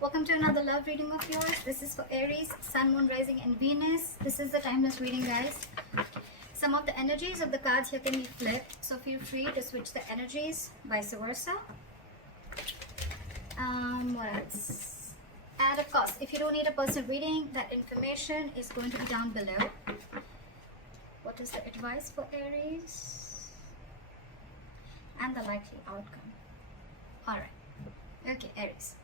Welcome to another love reading of yours. This is for Aries, Sun, Moon, Rising, and Venus. This is the timeless reading, guys. Some of the energies of the cards here can be flipped, so feel free to switch the energies, vice versa. What else? And of course, if you don't need a personal reading, that information is going to be down below. What is the advice for Aries? And the likely outcome. Alright. Okay, Aries.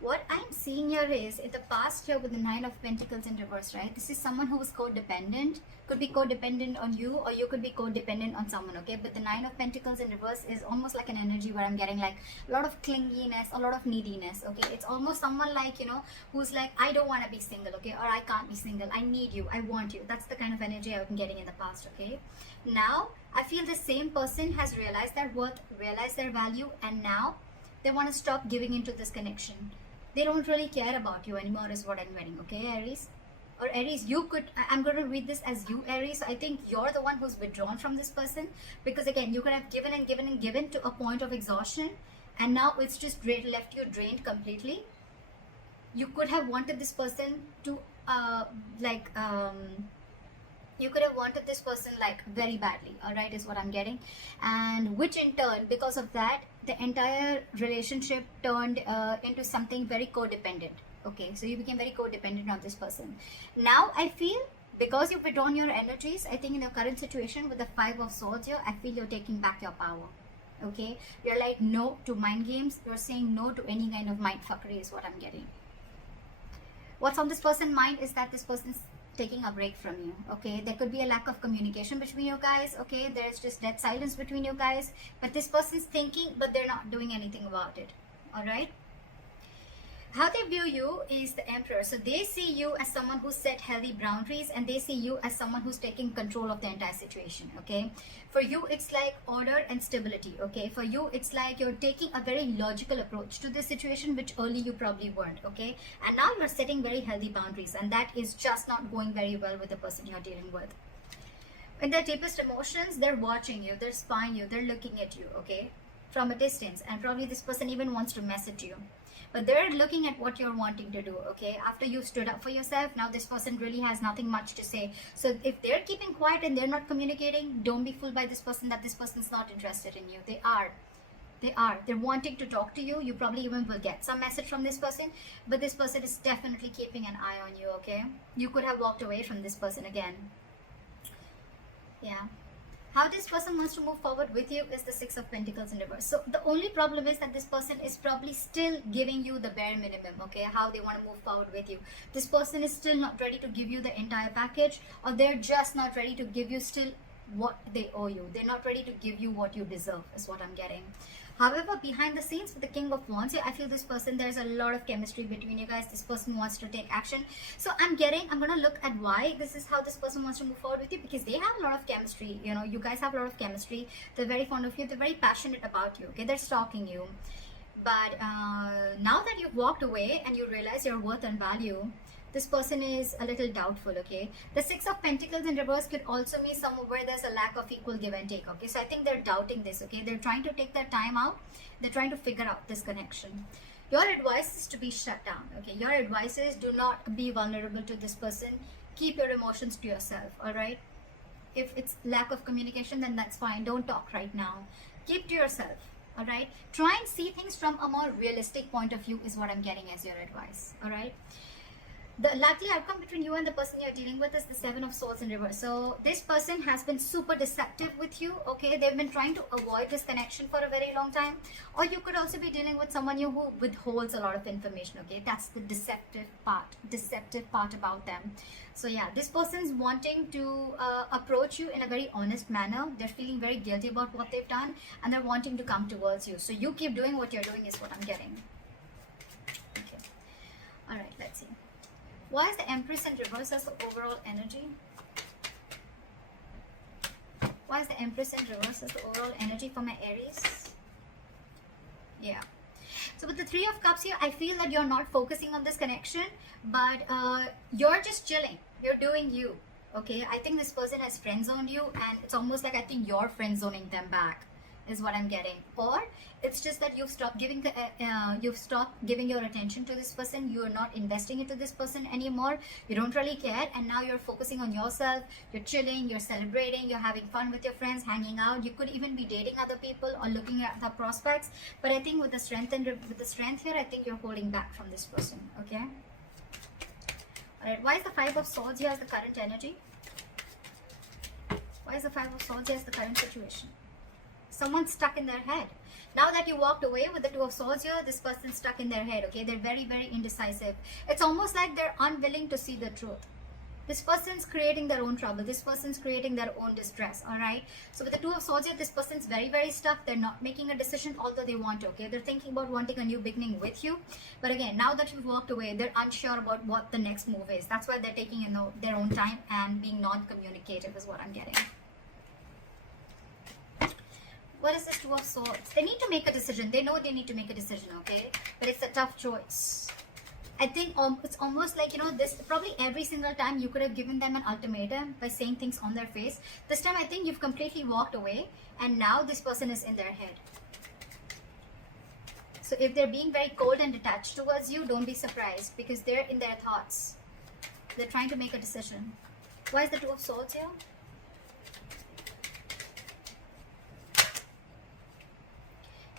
What I'm seeing here is, in the past year with the Nine of Pentacles in reverse, right? This is someone who was codependent. Could be codependent on you, or you could be codependent on someone, okay? But the Nine of Pentacles in reverse is almost like an energy where I'm getting like a lot of clinginess, a lot of neediness, okay? It's almost someone like, you know, who's like, I don't want to be single, okay? Or I can't be single. I need you. I want you. That's the kind of energy I've been getting in the past, okay? Now, I feel the same person has realized their worth, realized their value, and now they want to stop giving into this connection. They don't really care about you anymore is what I'm getting, okay, Aries? Or Aries, you could, I'm going to read this as you, Aries. I think you're the one who's withdrawn from this person, because again, you could have given and given and given to a point of exhaustion, and now it's just left you drained completely. You could have wanted this person to, you could have wanted this person like very badly, all right, is what I'm getting. And which in turn, because of that, the entire relationship turned into something very codependent. Okay, so you became very codependent on this person. Now I feel, because you've withdrawn your energies, I think in your current situation with the Five of Swords here, I feel you're taking back your power. Okay, you're like no to mind games. You're saying no to any kind of mind fuckery is what I'm getting. What's on this person's mind is that this person's taking a break from you, okay? There could be a lack of communication between you guys, okay? There's just dead silence between you guys, but this person's thinking, but they're not doing anything about it, all right? How they view you is the Emperor. So they see you as someone who set healthy boundaries, and they see you as someone who's taking control of the entire situation, okay? For you, it's like order and stability, okay? For you, it's like you're taking a very logical approach to this situation, which early you probably weren't, okay? And now you're setting very healthy boundaries, and that is just not going very well with the person you're dealing with. In their deepest emotions, they're watching you, they're spying you, they're looking at you, okay? From a distance, and probably this person even wants to message you. But they're looking at what you're wanting to do, okay? After you stood up for yourself, now this person really has nothing much to say. So if they're keeping quiet and they're not communicating, don't be fooled by this person that this person's not interested in you. They are. They're wanting to talk to you. You probably even will get some message from this person, but this person is definitely keeping an eye on you, okay? You could have walked away from this person again. Yeah. How this person wants to move forward with you is the Six of Pentacles in reverse. So the only problem is that this person is probably still giving you the bare minimum, okay? How they want to move forward with you. This person is still not ready to give you the entire package, or they're just not ready to give you still what they owe you. They're not ready to give you what you deserve is what I'm getting. However, behind the scenes with the King of Wands, I feel this person, there's a lot of chemistry between you guys. This person wants to take action. So I'm going to look at why this is how this person wants to move forward with you, because they have a lot of chemistry. You know, you guys have a lot of chemistry. They're very fond of you. They're very passionate about you, okay? They're stalking you. But now that you've walked away and you realize your worth and value, this person is a little doubtful, okay? The Six of Pentacles in reverse could also mean somewhere where there's a lack of equal give and take, okay? So I think they're doubting this, okay? They're trying to take their time out. They're trying to figure out this connection. Your advice is to be shut down, okay? Your advice is do not be vulnerable to this person. Keep your emotions to yourself, all right? If it's lack of communication, then that's fine. Don't talk right now. Keep to yourself, all right? Try and see things from a more realistic point of view is what I'm getting as your advice, all right? The likely outcome between you and the person you're dealing with is the Seven of Swords in reverse. So this person has been super deceptive with you, okay? They've been trying to avoid this connection for a very long time. Or you could also be dealing with someone who withholds a lot of information, okay? That's the deceptive part about them. So yeah, this person's wanting to approach you in a very honest manner. They're feeling very guilty about what they've done, and they're wanting to come towards you. So you keep doing what you're doing is what I'm getting. Okay. All right, let's see. Why is the Empress in reverse as the overall energy? Why is the Empress in reverse as the overall energy for my Aries? Yeah. So with the Three of Cups here, I feel that you're not focusing on this connection, but you're just chilling. You're doing you, okay? I think this person has friend zoned you, and it's almost like I think you're friend zoning them back. is what I'm getting. Or it's just that you've stopped giving your attention to this person. You're not investing into this person anymore. You don't really care, and now you're focusing on yourself. You're chilling, you're celebrating, you're having fun with your friends, hanging out. You could even be dating other people or looking at the prospects. But I think with the strength here, I think you're holding back from this person. Okay. All right. Why is the Five of Swords here as the current energy? Why is the Five of Swords here as the current situation? Someone's stuck in their head. Now that you walked away with the Two of Swords here, this person's stuck in their head, okay? They're very, very indecisive. It's almost like they're unwilling to see the truth. This person's creating their own trouble. This person's creating their own distress, all right? So with the Two of Swords here, this person's very, very stuck. They're not making a decision, although they want to, okay? They're thinking about wanting a new beginning with you. But again, now that you've walked away, they're unsure about what the next move is. That's why they're taking their own time and being non-communicative is what I'm getting. What is this Two of Swords? They need to make a decision. They know they need to make a decision, okay? But it's a tough choice. I think it's almost like, this probably every single time you could have given them an ultimatum by saying things on their face. This time I think you've completely walked away, and now this person is in their head. So if they're being very cold and detached towards you, don't be surprised, because they're in their thoughts. They're trying to make a decision. Why is the Two of Swords here?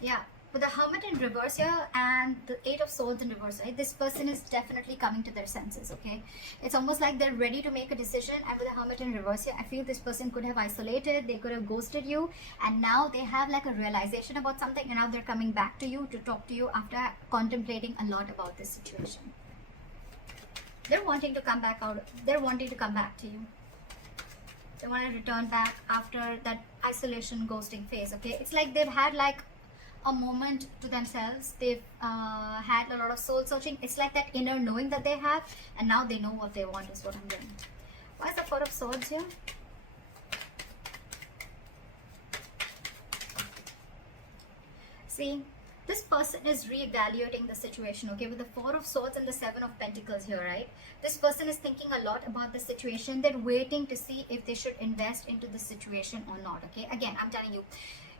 Yeah, with the Hermit in reverse here and the Eight of Swords in reverse, right? This person is definitely coming to their senses, okay? It's almost like they're ready to make a decision. And with the Hermit in reverse here, I feel this person could have isolated, they could have ghosted you, and now they have like a realization about something, and now they're coming back to you to talk to you after contemplating a lot about this situation. They're wanting to come back they're wanting to come back to you. They want to return back after that isolation ghosting phase, okay? It's like they've had like a moment to themselves. They've had a lot of soul searching. It's like that inner knowing that they have, and now they know what they want is what I'm getting. Why is the Four of Swords here? See, this person is reevaluating the situation, okay? With the Four of Swords and the Seven of Pentacles here, right? This person is thinking a lot about the situation. They're waiting to see if they should invest into the situation or not, okay? Again, I'm telling you,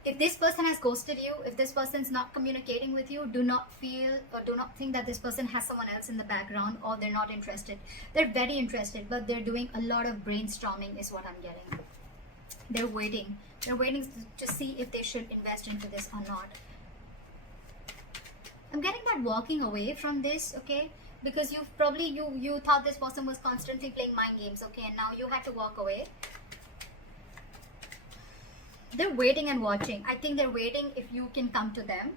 if this person has ghosted you, if this person's not communicating with you, do not feel or do not think that this person has someone else in the background or they're not interested. They're very interested, but they're doing a lot of brainstorming is what I'm getting. They're waiting. They're waiting to see if they should invest into this or not. I'm getting that walking away from this, okay? Because you've probably, you thought this person was constantly playing mind games, okay? And now you had to walk away. They're waiting and watching. I think they're waiting if you can come to them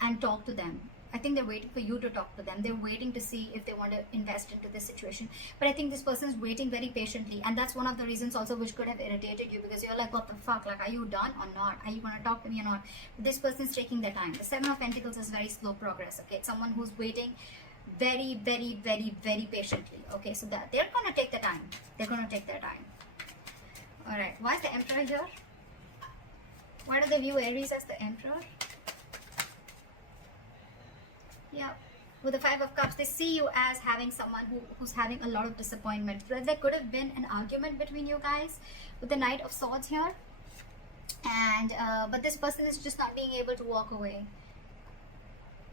and talk to them. I think they're waiting for you to talk to them. They're waiting to see if they want to invest into this situation. But I think this person is waiting very patiently. And that's one of the reasons also which could have irritated you, because you're like, what the fuck? Like, are you done or not? Are you going to talk to me or not? This person is taking their time. The Seven of Pentacles is very slow progress. Okay, it's someone who's waiting very, very, very, very patiently. Okay, so that they're going to take the time. They're going to take their time. All right. Why is the Emperor here? Why do they view Aries as the Emperor? Yeah, with the Five of Cups, they see you as having someone who's having a lot of disappointment. There could have been an argument between you guys with the Knight of Swords here. And but this person is just not being able to walk away.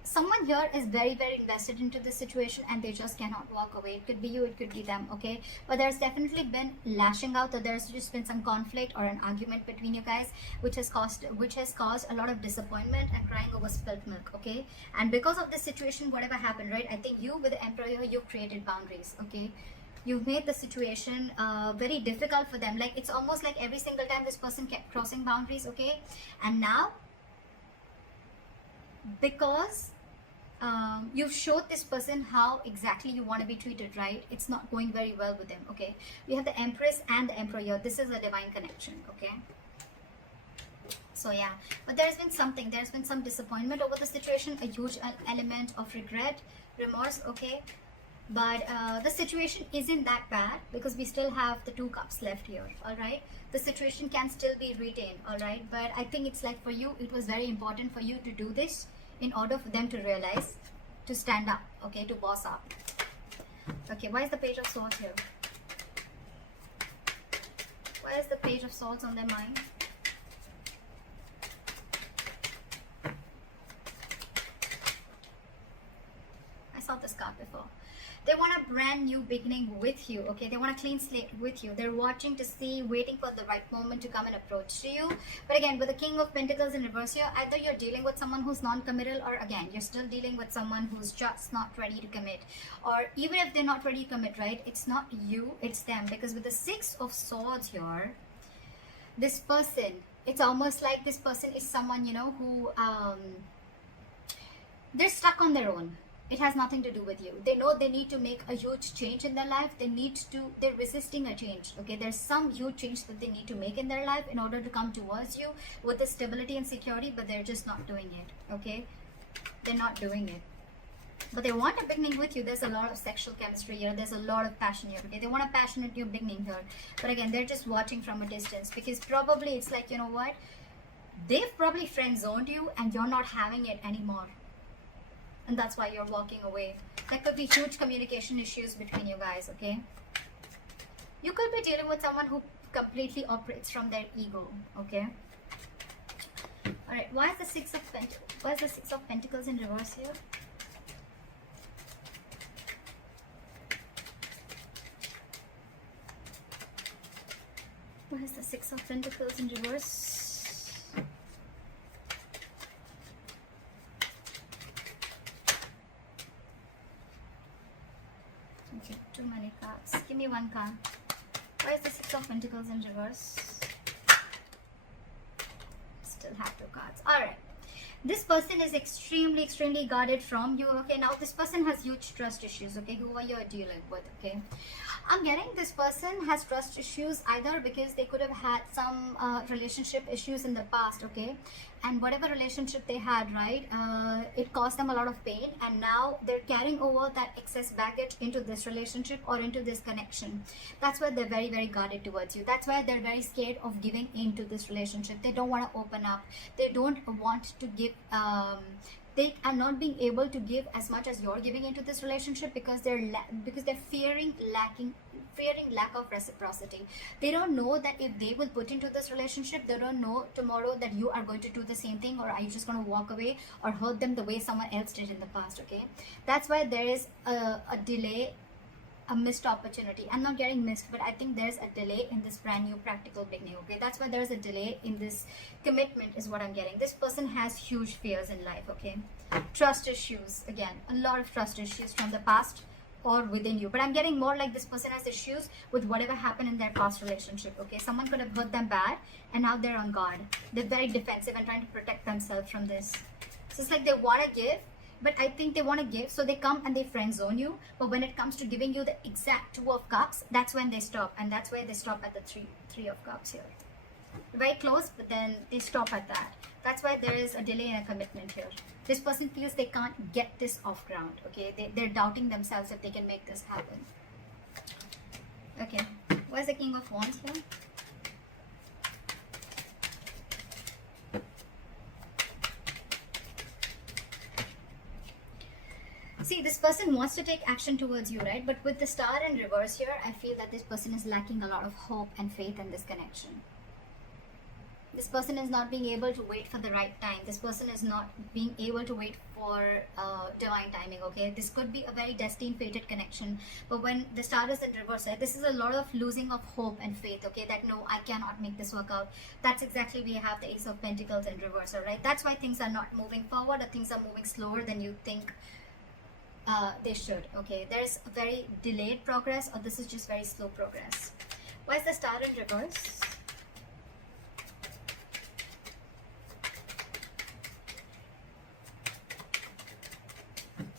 Someone here is very, very invested into this situation and they just cannot walk away. It could be you, it could be them, okay? But there's definitely been lashing out, or there's just been some conflict or an argument between you guys, which has caused a lot of disappointment and crying over spilt milk, okay? And because of this situation, whatever happened, right? I think you with the Emperor here, you've created boundaries, okay? You've made the situation very difficult for them. Like, it's almost like every single time this person kept crossing boundaries, okay? And now, because you've showed this person how exactly you want to be treated, right? It's not going very well with them, okay? We have the Empress and the Emperor here. This is a divine connection, okay? So yeah, but there's been some disappointment over the situation, a huge element of regret, remorse, okay? But the situation isn't that bad because we still have the Two Cups left here, all right? The situation can still be retained, all right? But I think it's like for you, it was very important for you to do this in order for them to realize, to stand up, okay, to boss up. Okay, why is the Page of Swords here? Why is the Page of Swords on their mind? saw this card before. They want a brand new beginning with you, okay? They want a clean slate with you. They're watching to see, waiting for the right moment to come and approach to you. But again, with the King of Pentacles in reverse here, either you're dealing with someone who's non-committal, or again, you're still dealing with someone who's just not ready to commit. Or even if they're not ready to commit, right? It's not you, it's them. Because with the Six of Swords here, this person, it's almost like this person is someone, you know, who they're stuck on their own. It has nothing to do with you. They know they need to make a huge change in their life. They're resisting a change, okay? There's some huge change that they need to make in their life in order to come towards you with the stability and security, but they're just not doing it, okay? They're not doing it. But they want a beginning with you. There's a lot of sexual chemistry here. There's a lot of passion here, okay? They want a passionate new beginning here. But again, they're just watching from a distance, because probably it's like, you know what? They've probably friend-zoned you and you're not having it anymore. And that's why you're walking away. There could be huge communication issues between you guys, okay? You could be dealing with someone who completely operates from their ego, okay? Alright, why is the Six of Pentacles in reverse here? Why is the Six of Pentacles in reverse? Okay, too many cards. Give me one card. Why is the Six of Pentacles in reverse? Still have two cards. Alright. This person is extremely guarded from you, okay? Now this person has huge trust issues, okay? Who are you dealing with, okay? I'm getting this person has trust issues either because they could have had some relationship issues in the past, okay? And whatever relationship they had, right, it caused them a lot of pain, and now they're carrying over that excess baggage into this relationship or into this connection. That's why they're very guarded towards you. That's why they're very scared of giving into this relationship. They don't want to open up. They don't want to give they are not being able to give as much as you're giving into this relationship because they're fearing lack of reciprocity. They don't know that if they will put into this relationship, they don't know tomorrow that you are going to do the same thing, or are you just going to walk away or hurt them the way someone else did in the past, okay? That's why there is a delay, a missed opportunity. I'm not getting missed, but I think there's a delay in this brand new practical beginning, okay? That's why there's a delay in this commitment is what I'm getting. This person has huge fears in life, okay? Trust issues, again, a lot of trust issues from the past or within you. But I'm getting more like this person has issues with whatever happened in their past relationship, okay? Someone could have hurt them bad and now they're on guard. They're very defensive and trying to protect themselves from this. So it's like they want to give, but I think they want to give, so they come and they friend zone you. But when it comes to giving you the exact Two of Cups, that's when they stop, and that's where they stop at the three of Cups here. Very close, but then they stop at that. That's why there is a delay in a commitment here. This person feels they can't get this off ground, okay? They're doubting themselves if they can make this happen. Okay, where's the King of Wands here? See, this person wants to take action towards you, right? But with the Star in reverse here, I feel that this person is lacking a lot of hope and faith in this connection. This person is not being able to wait for the right time. This person is not being able to wait for divine timing, okay? This could be a very destined, fated connection. But when the Star is in reverse, right, this is a lot of losing of hope and faith, okay? That no, I cannot make this work out. That's exactly we have the Ace of Pentacles in reverse, right? That's why things are not moving forward, or things are moving slower than you think they should, okay? There's a very delayed progress, or this is just very slow progress. Why is the Star in reverse?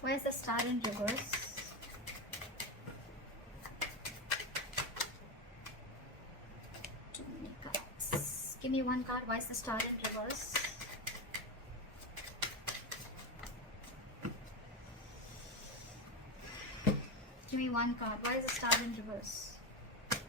Why is the Star in reverse? Too many cards. Give me one card. Why is the Star in reverse? Give me one card. Why is the Star in reverse?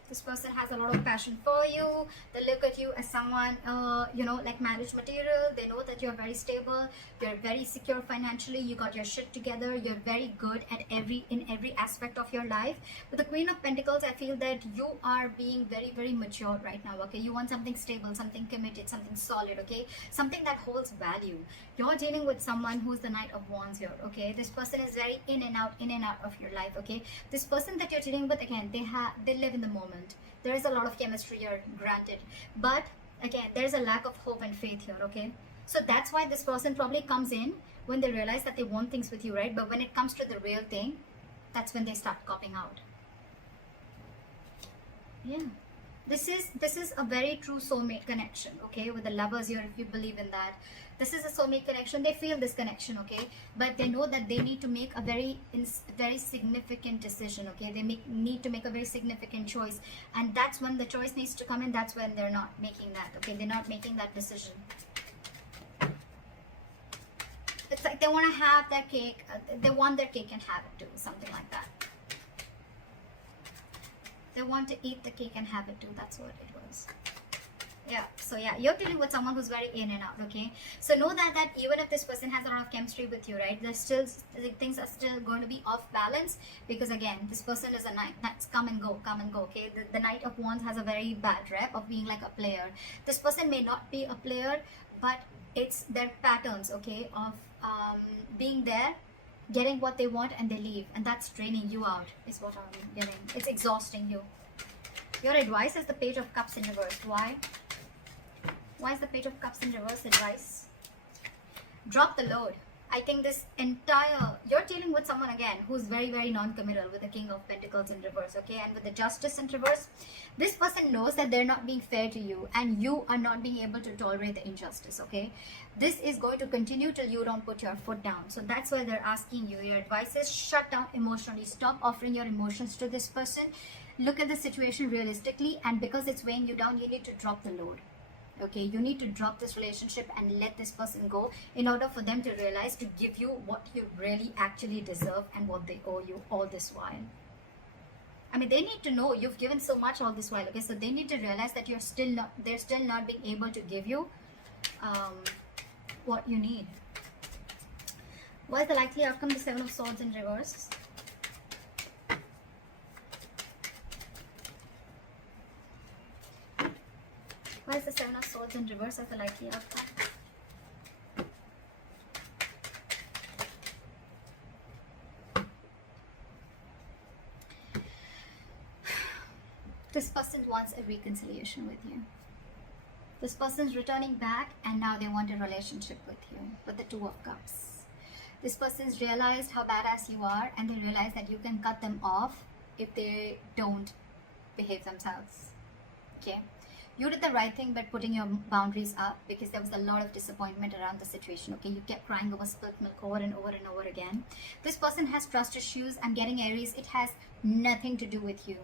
This person has a lot of passion for you. They look at you as someone, like marriage material. They know that you're very stable. You're very secure financially. You got your shit together. You're very good at in every aspect of your life. With the Queen of Pentacles, I feel that you are being very, very mature right now. Okay, you want something stable, something committed, something solid. Okay, something that holds value. You're dealing with someone who's the Knight of Wands here. Okay, this person is very in and out of your life. Okay, this person that you're dealing with, again, they live in the moment. There is a lot of chemistry here, granted, but again, there's a lack of hope and faith here. Okay, so that's why this person probably comes in when they realize that they want things with you, right? But when it comes to the real thing, that's when they start copping out. Yeah, this is a very true soulmate connection. Okay, with the lovers here, if you believe in that, this is a soulmate connection. They feel this connection. Okay, but they know that they need to make a very significant decision. Okay, they need to make a very significant choice, and that's when the choice needs to come in. That's when they're not making that. Okay, they're not making that decision. It's like they want to have their cake. They want their cake and have it too, something like that. They want to eat the cake and have it too. That's what it was. Yeah, so yeah, you're dealing with someone who's very in and out. Okay, so know that even if this person has a lot of chemistry with you, right, there's still, things are still going to be off balance, because again, this person is a knight. That's come and go. Okay, the Knight of Wands has a very bad rep of being like a player. This person may not be a player, but it's their patterns, okay, of being there, getting what they want, and they leave, and that's draining you out, is what I'm getting. It's exhausting you. Your advice is the Page of Cups in reverse. Why? Why is the Page of Cups in reverse advice? Drop the load. I think this entire, you're dealing with someone again who's very, very non-committal, with the King of Pentacles in reverse, okay? And with the Justice in reverse, this person knows that they're not being fair to you, and you are not being able to tolerate the injustice, okay? This is going to continue till you don't put your foot down. So that's why they're asking you. Your advice is shut down emotionally. Stop offering your emotions to this person. Look at the situation realistically, and because it's weighing you down, you need to drop the load. Okay, you need to drop this relationship and let this person go, in order for them to realize to give you what you really actually deserve and what they owe you all this while. I mean, they need to know you've given so much all this while. Okay, so they need to realize that they're still not being able to give you what you need. What is the likely outcome? The Seven of Swords in reverse. Why is the Seven of Swords in reverse as the likely outcome? This person wants a reconciliation with you. This person's returning back, and now they want a relationship with you, with the Two of Cups. This person's realized how badass you are, and they realize that you can cut them off if they don't behave themselves. Okay? You did the right thing by putting your boundaries up, because there was a lot of disappointment around the situation. Okay, you kept crying over spilt milk over and over and over again. This person has trust issues. I'm getting Aries. It has nothing to do with you.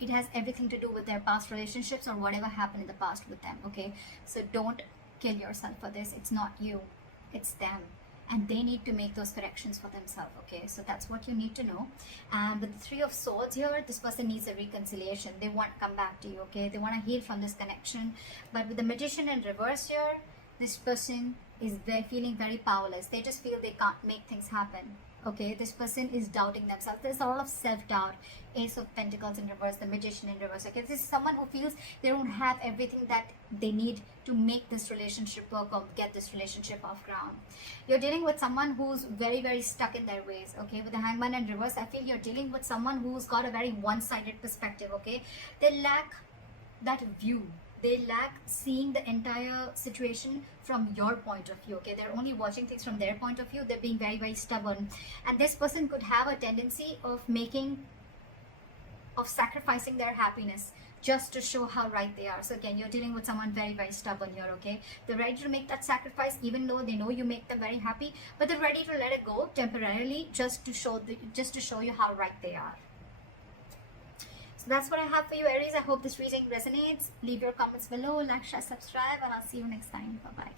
It has everything to do with their past relationships or whatever happened in the past with them. Okay, so don't kill yourself for this. It's not you, it's them. And they need to make those corrections for themselves, okay? So that's what you need to know. And with the Three of Swords here, this person needs a reconciliation. They want to come back to you, okay? They want to heal from this connection. But with the Magician in reverse here, this person is feeling very powerless. They just feel they can't make things happen, okay? This person is doubting themselves. There's a lot of self-doubt. Ace of Pentacles in reverse, the Magician in reverse, okay? This is someone who feels they don't have everything that they need to make this relationship work or get this relationship off ground. You're dealing with someone who's very, very stuck in their ways, okay? With the Hangman in reverse, I feel you're dealing with someone who's got a very one-sided perspective, okay? They lack that view. They lack seeing the entire situation from your point of view, okay? They're only watching things from their point of view. They're being very, very stubborn. And this person could have a tendency of sacrificing their happiness just to show how right they are. So again, you're dealing with someone very, very stubborn here, okay? They're ready to make that sacrifice, even though they know you make them very happy, but they're ready to let it go temporarily just to show you how right they are. So that's what I have for you, Aries. I hope this reading resonates. Leave your comments below, like, share, subscribe, and I'll see you next time. Bye bye.